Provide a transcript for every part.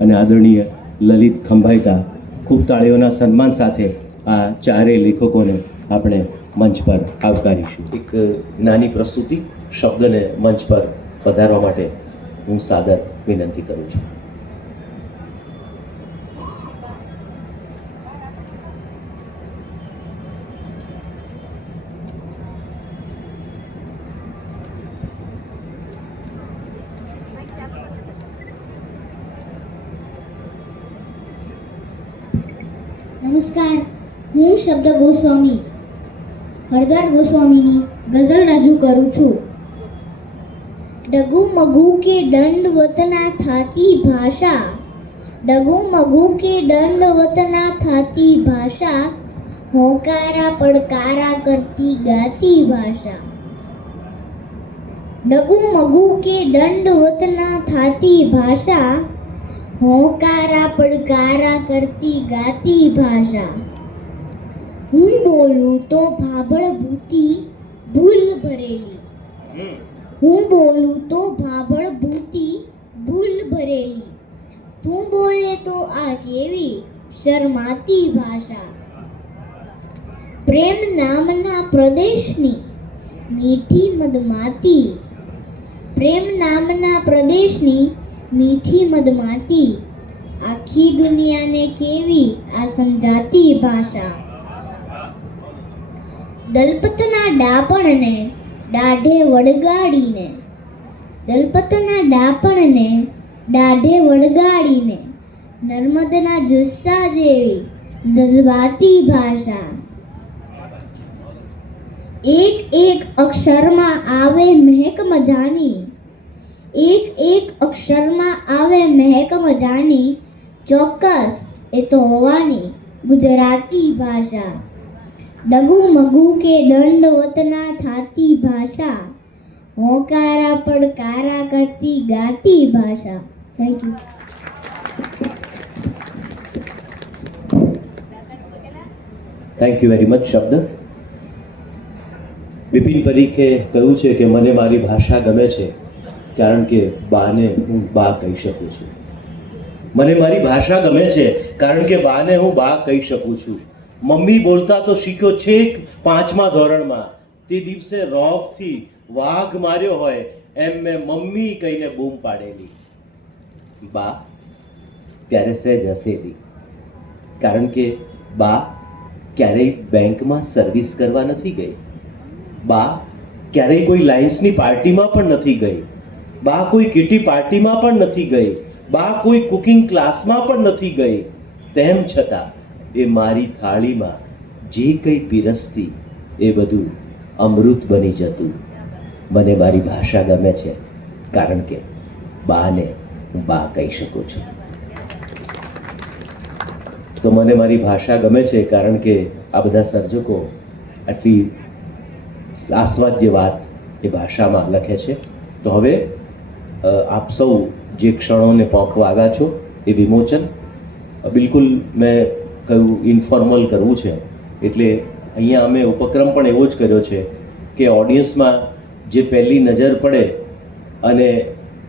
અને આદરણીય લલિત ખંભાઈકા ખૂબ તાળીઓના સન્માન સાથે આ ચારેય લેખકોને આપણે મંચ પર આવકારીશું. એક નાની પ્રસ્તુતિ શબ્દને મંચ પર પધારવા માટે હું સાદર વિનંતી કરું છું. નમસ્કાર, હું શબ્દ ગોસ્વામી, હરદાર ગોસ્વામીની ગઝલ રજૂ કરું છું. ડગુ મગુ કે દંડ વતના થાતી ભાષા, ડગુ મગુ કે દંડ વતના થાતી ભાષા, હોકારા પડકારા કરતી ગાતી ભાષા. ડગુ મગુ કે દંડ વતના થાતી ભાષા હોકારા પડકારા કરતી ગાતી ભાષા. હું બોલું તો ભાભળ ભૂતી ભૂલ ભરેલી. હું બોલું તો ભાભળ ભૂતી ભૂલ ભરેલી. તું બોલે તો આ કેવી શરમાતી ભાષા. પ્રેમ નામના પ્રદેશની મીઠી મધમાતી. પ્રેમ નામના પ્રદેશની મીઠી મધમાતી આખી દુનિયાને કેવી આ સમજાતી ભાષા? દલપતના ડાપણને દાઢે વળગાડીને. દલપતના ડાપણને દાઢે વળગાડીને. નર્મદના જુસ્સા જેવી જજબાતી ભાષા. એક એક અક્ષરમાં આવે મહેક મજાની. એક એક અક્ષરમાં આવે મહેક મજાની ચોક્કસ એ તો હોવાની ગુજરાતી ભાષા. ડગુ મગુ કે દંડ વતના થાતી ભાષા. હોકારા પડકારા કરતી ગાતી ભાષા. Thank you thank you very much શબ્દ. બિપિન પરીખે કહ્યું છે કે મને મારી ભાષા ગમે છે. કારણ કે બાને હું બા કહી શકું છું. મને મારી ભાષા ગમે છે, કારણ કે બાને હું બા કહી શકું છું. મમ્મી બોલતા તો શીખ્યો છેક પાંચમા ધોરણમાં. તે દિવસે રોગથી વાઘ માર્યો હોય, એમ મેં મમ્મી કહીને બૂમ પાડેલી. બા, ત્યારે સહેજ હસેલી. કારણ કે બા ક્યારેય બેંકમાં સર્વિસ કરવા નથી ગઈ. બા ક્યારેય કોઈ લાયન્સની પાર્ટીમાં પણ નથી ગઈ. બા કોઈ કિટી પાર્ટીમાં પણ નથી ગઈ, બા કોઈ કુકિંગ ક્લાસમાં પણ નથી ગઈ. તેમ છતાં એ મારી થાળીમાં જે કંઈ પીરસતી એ બધું અમૃત બની જતું. મને મારી ભાષા ગમે છે, કારણ કે બાને હું બા કહી શકું છું. તો મને મારી ભાષા ગમે છે, કારણ કે આ બધા સર્જકો આટલી આસ્વાદ્ય વાત એ ભાષામાં લખે છે. તો હવે આપ સૌ જે ક્ષણોને પોંખવા આવ્યા છો એ વિમોચન. બિલકુલ મેં કહ્યું ઇન્ફોર્મલ કરવું છે. એટલે અહીંયા અમે ઉપક્રમ પણ એવો જ કર્યો છે કે ઓડિયન્સમાં જે પહેલી નજર પડે અને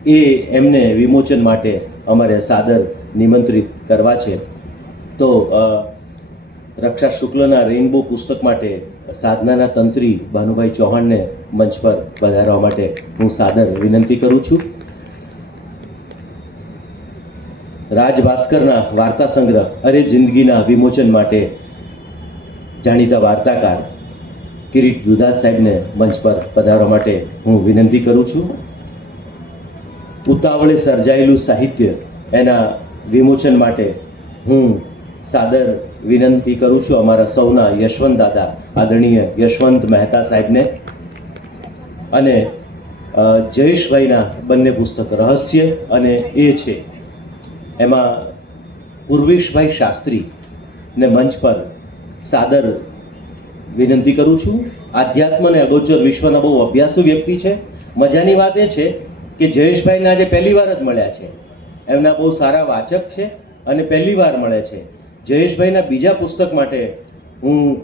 એ એમને વિમોચન માટે અમારે સાદર નિમંત્રિત કરવા છે. તો રક્ષા શુક્લના રેઇનબો પુસ્તક માટે સાધનાના તંત્રી ભાનુભાઈ ચૌહાણને મંચ પર પધારવા માટે હું સાદર વિનંતી કરું છું. રાજ ભાસ્કરના વાર્તા સંગ્રહ અરે જિંદગીના વિમોચન માટે જાણીતા વાર્તાકાર કિરીટ દુધા સાહેબને મંચ પર પધારવા માટે હું વિનંતી કરું છું. ઉતાવળે સર્જાયેલું સાહિત્ય એના વિમોચન માટે હું સાદર વિનંતી કરું છું અમારા સૌના યશવંત દાદા, આદરણીય યશવંત મહેતા સાહેબને. અને જયેશભાઈના બંને પુસ્તક રહસ્ય અને એ છે એમાં પૂર્વેશભાઈ શાસ્ત્રી ને મંચ પર સાદર વિનંતી કરું છું. આધ્યાત્મ અને અગોચર વિશ્વના બહુ અભ્યાસુ વ્યક્તિ છે. મજાની વાત એ છે કે જયેશભાઈને આજે પહેલી વાર જ મળ્યા છે. એમના બહુ સારા વાચક છે અને પહેલી વાર મળે છે. જયેશભાઈના બીજા પુસ્તક માટે હું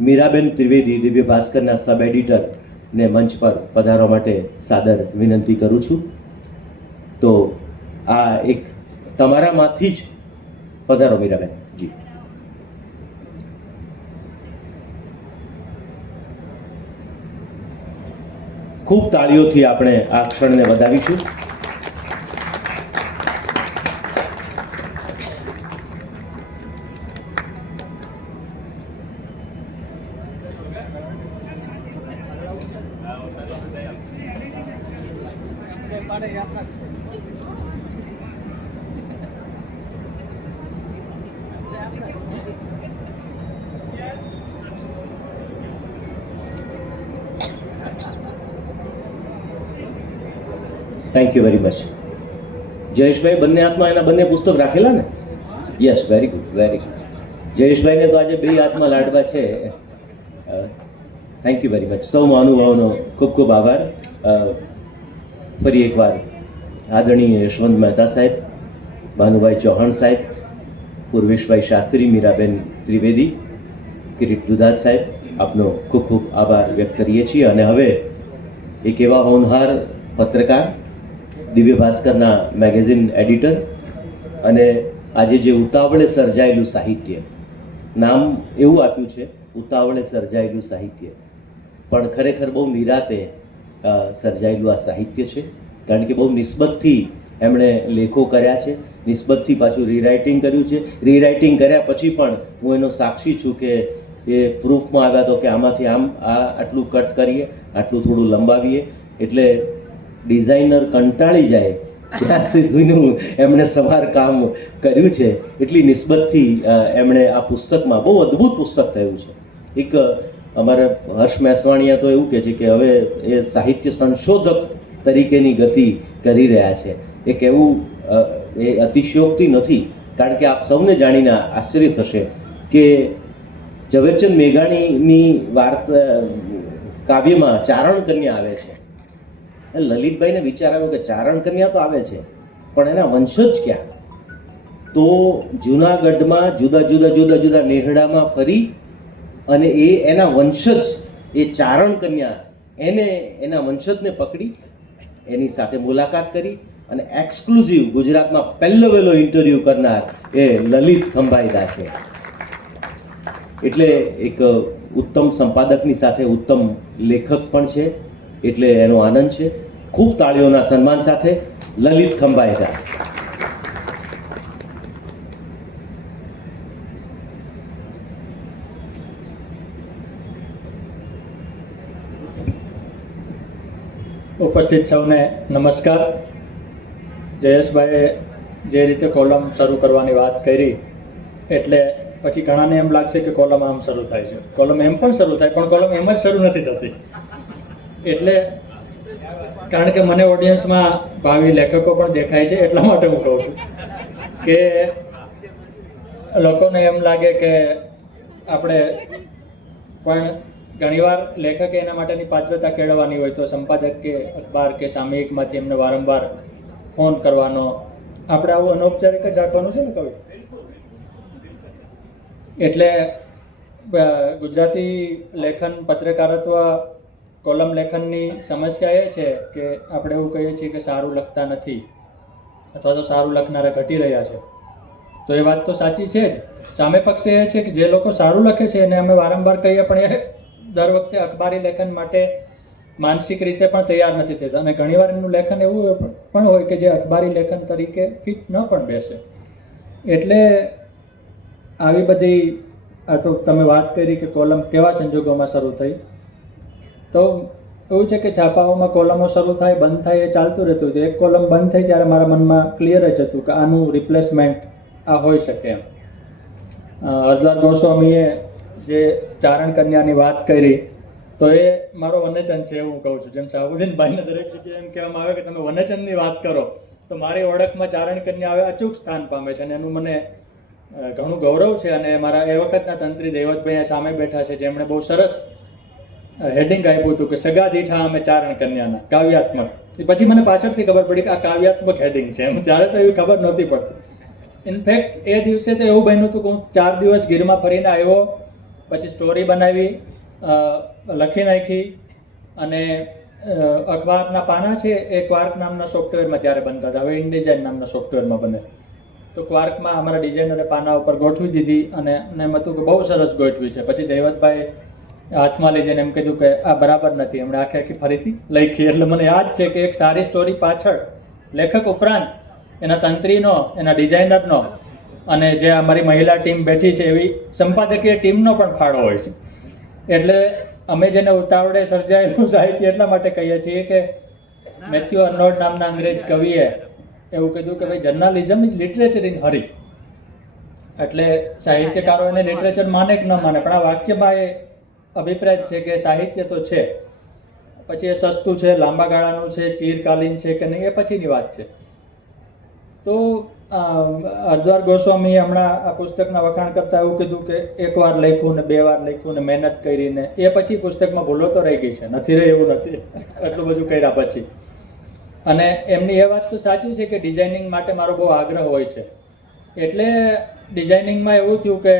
મીરાબેન ત્રિવેદી દિવ્ય ભાસ્કરના સબ એડિટર ને મંચ પર પધારવા માટે સાદર વિનંતી કરું છું. તો આ એક તમારામાંથી જ પધારો મીરાબેન જી. ખૂબ તાળીઓથી આપણે આ ક્ષણને વધાવીશું. Thank you very much Jayeshbhai, બંને હાથમાં એના બંને પુસ્તક રાખેલા ને? Yes very good very good જયેશભાઈને તો આજે બે હાથમાં લાડવા છે. થેન્ક યુ વેરી મચ સૌ મહાનુભાવોનો ખૂબ ખૂબ આભાર. ફરી એકવાર આદરણીય યશવંત મહેતા સાહેબ, ભાનુભાઈ ચૌહાણ સાહેબ, પૂર્વેશભાઈ શાસ્ત્રી, મીરાબેન ત્રિવેદી, કિરીટ દુધાત સાહેબ, આપનો ખૂબ ખૂબ આભાર વ્યક્ત કરીએ છીએ. અને હવે એક એવા હોનહાર પત્રકાર દિવ્ય ભાસ્કરના મેગેઝિન એડિટર અને આજે જે ઉતાવળે સર્જાયેલું સાહિત્ય, નામ એવું આપ્યું છે, ઉતાવળે સર્જાયેલું સાહિત્ય. પણ ખરેખર બહુ નિરાતે સર્જાયેલું આ સાહિત્ય છે, કારણ કે બહુ નિસ્બતથી એમણે લેખો કર્યા છે, નિસ્બતથી પાછું રીરાઇટિંગ કર્યું છે. રીરાઇટિંગ કર્યા પછી પણ હું એનો સાક્ષી છું કે એ પ્રૂફમાં આવ્યા તો કે આમાંથી આમ આ આટલું કટ કરીએ, આટલું થોડું લંબાવીએ. એટલે ડિઝાઇનર કંટાળી જાય, ત્યાં સુધીનું એમણે સવાર કામ કર્યું છે. એટલી નિસ્બતથી એમણે આ પુસ્તકમાં બહુ અદ્ભુત પુસ્તક થયું છે. એક અમારા હર્ષ મેસવાણીયા તો એવું કહે છે કે હવે એ સાહિત્ય સંશોધક તરીકેની ગતિ કરી રહ્યા છે. એ કહેવું એ અતિશયોક્તિ નથી, કારણ કે આપ સૌને જાણીને આશ્ચર્ય થશે કે ઝવેરચંદ મેઘાણીની વાર્તા કાવ્યમાં ચારણ કન્યા આવે છે. લલિતભાઈને વિચાર આવ્યો કે ચારણ કન્યા તો આવે છે, પણ એના વંશજ ક્યાં? તો જુનાગઢમાં જુદા જુદા જુદા જુદા નેહડામાં ફરી અને એ એના વંશજ, એ ચારણ કન્યા, એને એના વંશજને પકડી, એની સાથે મુલાકાત કરી અને એક્સક્લુઝિવ ગુજરાતમાં પહેલો વહેલો ઇન્ટરવ્યૂ કરનાર એ લલિત ખંભાઈદા છે એટલે એક ઉત્તમ સંપાદકની સાથે ઉત્તમ લેખક પણ છે, એટલે એનો આનંદ છે. ખૂબ તાળીઓના સન્માન સાથે લલિત ખંભાએગા ઉપસ્થિત સૌને નમસ્કાર. જયેશભાઈએ જે રીતે કોલમ શરૂ કરવાની વાત કરી, એટલે પછી ઘણાને એમ લાગશે કે કોલમ આમ શરૂ થાય છે. કોલમ એમ પણ શરૂ થાય, પણ કોલમ એમ જ શરૂ નથી થતી. એટલે કારણ કે મને ઓડિયન્સમાં ભાવિ લેખકો પણ દેખાય છે, એટલા માટે હું કહું છું કે લોકોને એમ લાગે કે આપણે પણ ઘણીવાર લેખકે એના માટેની પાત્રતા કેળવવાની હોય તો સંપાદક કે અખબાર કે સામયિકમાંથી એમને વારંવાર ફોન કરવાનો. આપણે આવું અનૌપચારિક જ રાખવાનું છે ને કવિ? એટલે ગુજરાતી લેખન, પત્રકારત્વ કોલમ લેખનની સમસ્યા એ છે કે આપણે એવું કહીએ છીએ કે સારું લખતા નથી અથવા તો સારું લખનારા ઘટી રહ્યા છે. તો એ વાત તો સાચી છે જ. સામે પક્ષે એ છે કે જે લોકો સારું લખે છે એને અમે વારંવાર કહીએ, પણ એ દર વખતે અખબારી લેખન માટે માનસિક રીતે પણ તૈયાર નથી થતા. અને ઘણીવાર એમનું લેખન એવું પણ હોય કે જે અખબારી લેખન તરીકે ફિટ ન પણ બેસે. એટલે આવી બધી, આ તો તમે વાત કરી કે કોલમ કેવા સંજોગોમાં શરૂ થઈ. તો એવું છે કે છાપાઓમાં કોલમો શરૂ થાય, બંધ થાય એ ચાલતું રહેતું હતું એક કોલમ બંધ થઈ ત્યારે મારા મનમાં ક્લિયર જ હતું કે આનું રિપ્લેસમેન્ટ આ હોઈ શકે એમ. હરદાર ગોસ્વામીએ જે ચારણ કન્યાની વાત કરી, તો એ મારો વનેચન છે એવું કહું છું. જેમ શાહબુદ્દીનભાઈને દરેક જગ્યાએ એમ કહેવામાં આવે કે તમે વનેચનની વાત કરો, તો મારી ઓળખમાં ચારણ કન્યા હવે અચૂક સ્થાન પામે છે અને એનું મને ઘણું ગૌરવ છે અને મારા એ વખતના તંત્રી દેવતભાઈ સામે બેઠા છે, જેમણે બહુ સરસ હેડિંગ આપ્યું હતું કે સગા દીઠા અમે ચારણ કન્યાના, કાવ્યાત્મક. પછી મને પાછળથી ખબર પડી કે આ કાવ્યાત્મક હેડિંગ છે એમ. ત્યારે તો એવી ખબર નહોતી પડતી. ઇનફેક્ટ એ દિવસે તો એવું બન્યું હતું કે હું ચાર દિવસ ગીરમાં ફરીને આવ્યો, પછી સ્ટોરી બનાવી લખી નાખી અને અખબારના પાના છે એ ક્વાર્ક નામના સોફ્ટવેરમાં ત્યારે બનતા હતા. હવે ઇનડિઝાઇન નામના સોફ્ટવેરમાં બને. તો ક્વાર્કમાં અમારા ડિઝાઇનરે પાના ઉપર ગોઠવી દીધી અને અને એમ હતું કે બહુ સરસ ગોઠવી છે. પછી દૈવતભાઈ હાથમાં લીધીને એમ કીધું કે આ બરાબર નથી. એમણે આખે આખી ફરીથી લખી. એટલે મને યાદ છે કે એક સારી સ્ટોરી પાછળ લેખક ઉપરાંત એના તંત્રીનો, એના ડિઝાઇનરનો અને જે અમારી મહિલા ટીમ બેઠી છે એવી સંપાદકીય ટીમનો પણ ફાળો હોય છે. એટલે અમે જેને ઉતાવળે સર્જાયેલું સાહિત્ય એટલા માટે કહીએ છીએ કે મેથ્યુ અર્નોડ નામના અંગ્રેજ કવિએ એવું કીધું કે ભાઈ journalism is literature in hurry એટલે સાહિત્યકારો એને લિટરેચર માને કે ન માને, પણ આ વાક્યમાં એ અભિપ્રાય છે કે સાહિત્ય તો છે. પછી એ સસ્તું છે, લાંબા ગાળાનું છે, ચીરકાલીન છે કે નહીં એ પછીની વાત છે. તો અર્ધવાર ગોસ્વામી હમણાં આ પુસ્તકના વખાણ કરતા એવું કીધું કે એકવાર લખ્યું ને બે વાર લખ્યું ને મહેનત કરીને, એ પછી પુસ્તકમાં ભૂલો તો રહી ગઈ છે. નથી રહી એવું નથી. એટલું બધું કર્યા પછી. અને એમની એ વાત તો સાચી છે કે ડિઝાઇનિંગ માટે મારો બહુ આગ્રહ હોય છે. એટલે ડિઝાઇનિંગમાં એવું થયું કે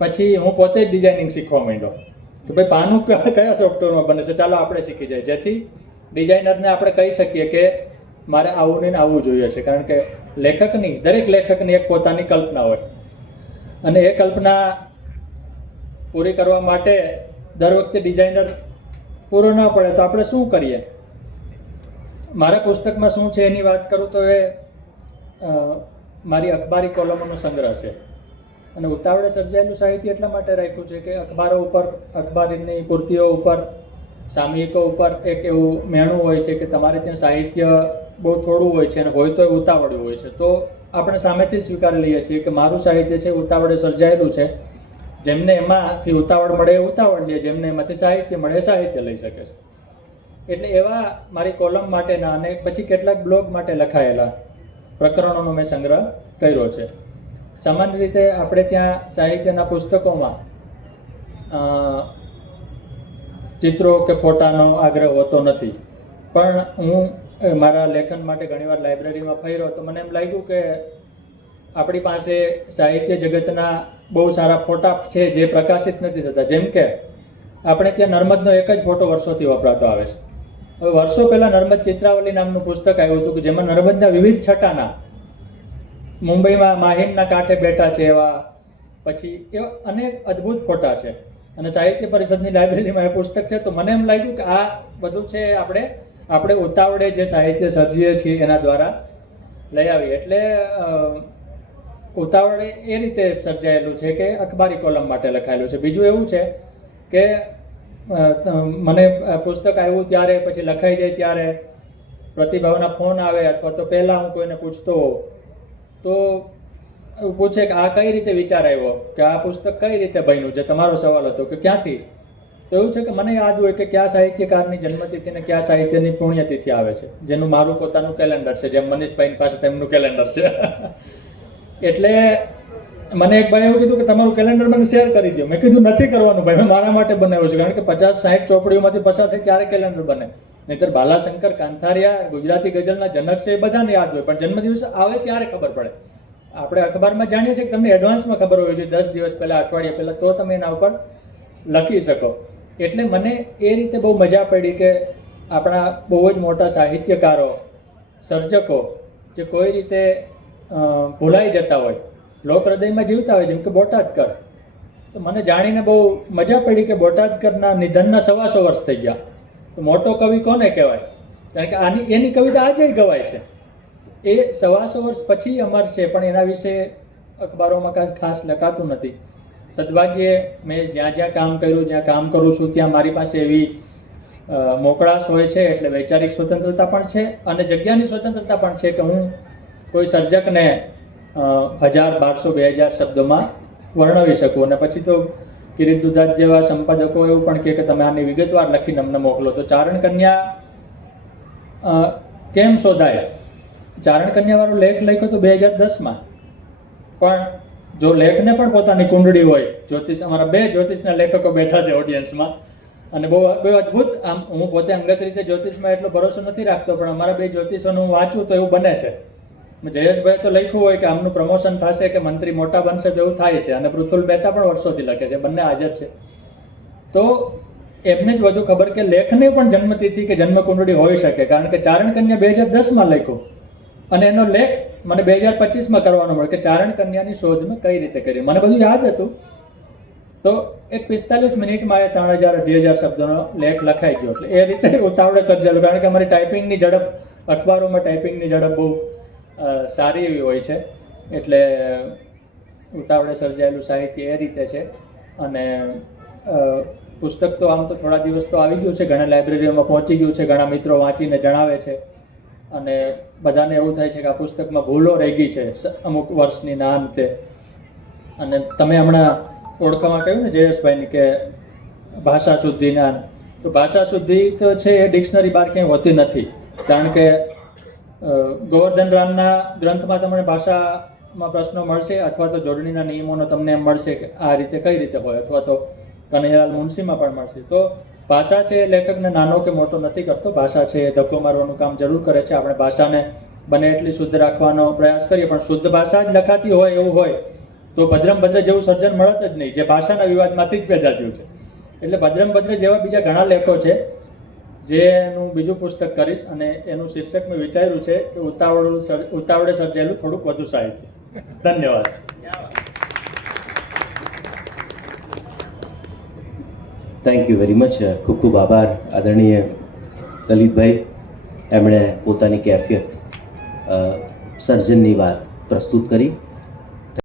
પછી હું પોતે જ ડિઝાઇનિંગ શીખવા માંડ્યો. કે ભાઈ પાનું કયા સોફ્ટવેરમાં બને છે? ચાલો આપણે શીખી જાય જેથી ડિઝાઇનરને આપણે કહી શકીએ કે મારે આવું ને આવવું જોઈએ છે. કારણ કે લેખકની, દરેક લેખકની એક પોતાની કલ્પના હોય. અને એ કલ્પના પૂરી કરવા માટે દર વખતે ડિઝાઇનર પૂરો ન પડે તો આપણે શું કરીએ? મારા પુસ્તકમાં શું છે એની વાત કરું તો એ મારી અખબારી કોલમોનો સંગ્રહ છે. અને ઉતાવળે સર્જાયેલું સાહિત્ય એટલા માટે રાખ્યું છે કે અખબારો ઉપર, અખબારની પૂર્તિઓ ઉપર, સામયિકો ઉપર એક એવું મેણું હોય છે કે તમારે ત્યાં સાહિત્ય બહુ થોડું હોય છે અને હોય તો એ ઉતાવળ્યું હોય છે. તો આપણે સામેથી સ્વીકારી લઈએ છીએ કે મારું સાહિત્ય છે ઉતાવળે સર્જાયેલું છે. જેમને એમાંથી ઉતાવળ મળે એ ઉતાવળ લે, જેમને એમાંથી સાહિત્ય મળે એ સાહિત્ય લઈ શકે છે. એટલે એવા મારી કોલમ માટેના અને પછી કેટલાક બ્લોગ માટે લખાયેલા પ્રકરણોનો મેં સંગ્રહ કર્યો છે. સામાન્ય રીતે આપણે ત્યાં સાહિત્યના પુસ્તકોમાં ચિત્રો કે ફોટાનો આગ્રહ હોતો નથી. પણ હું મારા લેખન માટે ઘણીવાર લાઇબ્રેરીમાં ફર્યો તો મને એમ લાગ્યું કે આપણી પાસે સાહિત્ય જગતના બહુ સારા ફોટા છે જે પ્રકાશિત નથી થતા. જેમ કે આપણે ત્યાં નર્મદનો એક જ ફોટો વર્ષોથી વપરાતો આવે છે. હવે વર્ષો પહેલાં નર્મદ ચિત્રાવલી નામનું પુસ્તક આવ્યું હતું કે જેમાં નર્મદના વિવિધ છટાના મુંબઈમાં માહિમના કાંઠે બેઠા છે એવા. પછી એવા અનેક અદ્ભુત ફોટા છે. અને સાહિત્ય પરિષદની લાઇબ્રેરીમાં એ પુસ્તક છે. તો મને એમ લાગ્યું કે આ બધું છે આપણે આપણે ઉતાવળે જે સાહિત્ય સર્જીએ છીએ એના દ્વારા લઈ આવીએ. એટલે ઉતાવળે એ રીતે સર્જાયેલું છે કે અખબારી કોલમ માટે લખાયેલું છે. બીજું એવું છે કે મને પુસ્તક આવ્યું ત્યારે, પછી લખાઈ જાય ત્યારે, પ્રતિભાવના ફોન આવે અથવા તો પહેલાં હું કોઈને પૂછતો હોઉં તો પૂછે કે આ કઈ રીતે વિચાર આવ્યો? કે આ પુસ્તક કઈ રીતે બન્યું? જે તમારો સવાલ હતો કે ક્યાંથી? તો એવું છે કે મને યાદ હોય કે કયા સાહિત્યકારની જન્મતિથિ અને કયા સાહિત્યની પુણ્યતિથિ આવે છે. જેનું મારું પોતાનું કેલેન્ડર છે. જેમ મનીષભાઈ પાસે તેમનું કેલેન્ડર છે. એટલે મને એક ભાઈ એવું કીધું કે તમારું કેલેન્ડર મને શેર કરી દો મેં કીધું, નથી કરવાનું ભાઈ. મેં મારા માટે બનાવ્યું છે. કારણ કે પચાસ સાહીઠ ચોપડીઓમાંથી પસાર થાય ત્યારે કેલેન્ડર બને. નહીતર બાલાશંકર કાંથારિયા, ગુજરાતી ગઝલના જનક છે, એ બધાને યાદ હોય. પણ જન્મદિવસ આવે ત્યારે ખબર પડે. આપણે અખબારમાં જાણીએ છીએ કે તમને એડવાન્સમાં ખબર હોય છે, દસ દિવસ પહેલા, અઠવાડિયા પહેલાં, તો તમે એના ઉપર લખી શકો. એટલે મને એ રીતે બહુ મજા પડી કે આપણા બહુ જ મોટા સાહિત્યકારો, સર્જકો, જે કોઈ રીતે ભૂલાઈ જતા હોય લોક હૃદયમાં જીવતા હોય, જેમ કે બોટાદકર. તો મને જાણીને બહુ મજા પડી કે બોટાદકરના નિધનના સવાસો વર્ષ થઈ ગયા. તો મોટો કવિ કોને કહેવાય? કારણ કે આની, એની કવિતા આજે ગવાય છે. એ સવાસો વર્ષ પછી અમર છે, પણ એના વિશે અખબારોમાં કાંઈ ખાસ લખાતું નથી. સદભાગ્યે મેં જ્યાં જ્યાં કામ કર્યું, જ્યાં કામ કરું છું, ત્યાં મારી પાસે એવી મોકળાશ હોય છે, એટલે વૈચારિક સ્વતંત્રતા પણ છે અને જગ્યાની સ્વતંત્રતા પણ છે કે હું કોઈ સર્જકને હજાર બારસો બે હજાર શબ્દોમાં વર્ણવી શકું અને પછી તો કિરીટ દુધાત જેવા સંપાદકો એવું પણ કહે કે તમે આની વિગતવાર લખીને અમને મોકલો. તો ચારણ કન્યા કેમ શોધાય? ચારણ કન્યાવાળો લેખ લખ્યો તો બે હજાર દસમાં. પણ જો લેખને પણ પોતાની કુંડળી હોય, જ્યોતિષ, અમારા બે જ્યોતિષના લેખકો બેઠા છે ઓડિયન્સમાં અને બહુ બહુ અદ્ભુત, આમ હું પોતે અંગત રીતે જ્યોતિષમાં એટલો ભરોસો નથી રાખતો, પણ અમારા બે જ્યોતિષોનું વાંચું તો એવું બને છે. જયેશભાઈ તો લખ્યું હોય કે આમનું પ્રમોશન થશે કે મંત્રી મોટા બનશે તો એવું થાય છે. અને પૃથુલ મહેતા પણ વર્ષોથી લખે છે. બંને હાજર છે. તો એમને જ વધુ ખબર કે લેખને પણ જન્મતિથિ કે જન્મ કુંડળી હોઈ શકે. કારણ કે ચારણ કન્યા બે હજાર દસમાં લખ્યું. અને એનો લેખ મને બે હજાર પચીસમાં કરવાનો મળ્યો કે ચારણ કન્યાની શોધ મેં કઈ રીતે કરી મને બધું યાદ હતું. તો એક પિસ્તાલીસ મિનિટમાં એ ત્રણ હજાર અઢી હજાર શબ્દોનો લેખ લખાઈ ગયો. એટલે એ રીતે ઉતાવળે સર્જેલું કારણ કે અમારી ટાઈપિંગની ઝડપ, અખબારોમાં ટાઈપિંગની ઝડપ બહુ સારી એવી હોય છે. એટલે ઉતાવળે સર્જાયેલું સાહિત્ય એ રીતે છે. અને પુસ્તક તો આમ તો થોડા દિવસ તો આવી ગયું છે. ઘણા લાઇબ્રેરીઓમાં પહોંચી ગયું છે. ઘણા મિત્રો વાંચીને જણાવે છે. અને બધાને એવું થાય છે કે આ પુસ્તકમાં ભૂલો રહી ગઈ છે અમુક વર્ષની ના અંતે. અને તમે હમણાં ઓળખામાં કહ્યું ને જયેશભાઈને કે ભાષા શુદ્ધિના. તો ભાષા શુદ્ધિ તો છે એ ડિક્શનરી બહાર ક્યાંય હોતી નથી. કારણ કે ગોવર્ધન રામના ગ્રંથમાં તમને ભાષામાં પ્રશ્નો મળશે અથવા તો જોડણીના નિયમોનો તમને એમ મળશે કે આ રીતે કઈ રીતે હોય અથવા તો કનૈયાલાલ મુનશીમાં પણ મળશે. તો ભાષા છે લેખકને નાનો કે મોટો નથી કરતો. ભાષા છે એ ધક્કો મારવાનું કામ જરૂર કરે છે. આપણે ભાષાને બને એટલી શુદ્ધ રાખવાનો પ્રયાસ કરીએ, પણ શુદ્ધ ભાષા જ લખાતી હોય એવું હોય તો ભદ્રમ ભદ્ર જેવું સર્જન મળત જ નહીં. જે ભાષાના વિવાદમાંથી જ પેદા થયું છે. એટલે ભદ્રમ ભદ્ર જેવા બીજા ઘણા લેખો છે. જેનું બીજું પુસ્તક કરીશ અને એનું શીર્ષક મેં વિચાર્યું છે કે ઉતાવળું ઉતાવળે સર્જાયેલું થોડુંક વધુ સાહિત્ય. ધન્યવાદ. થેન્ક યુ વેરી મચ ખૂબ ખૂબ આભાર, આદરણીય લલિતભાઈ. એમણે પોતાની કેફિયત સર્જનની વાત પ્રસ્તુત કરી.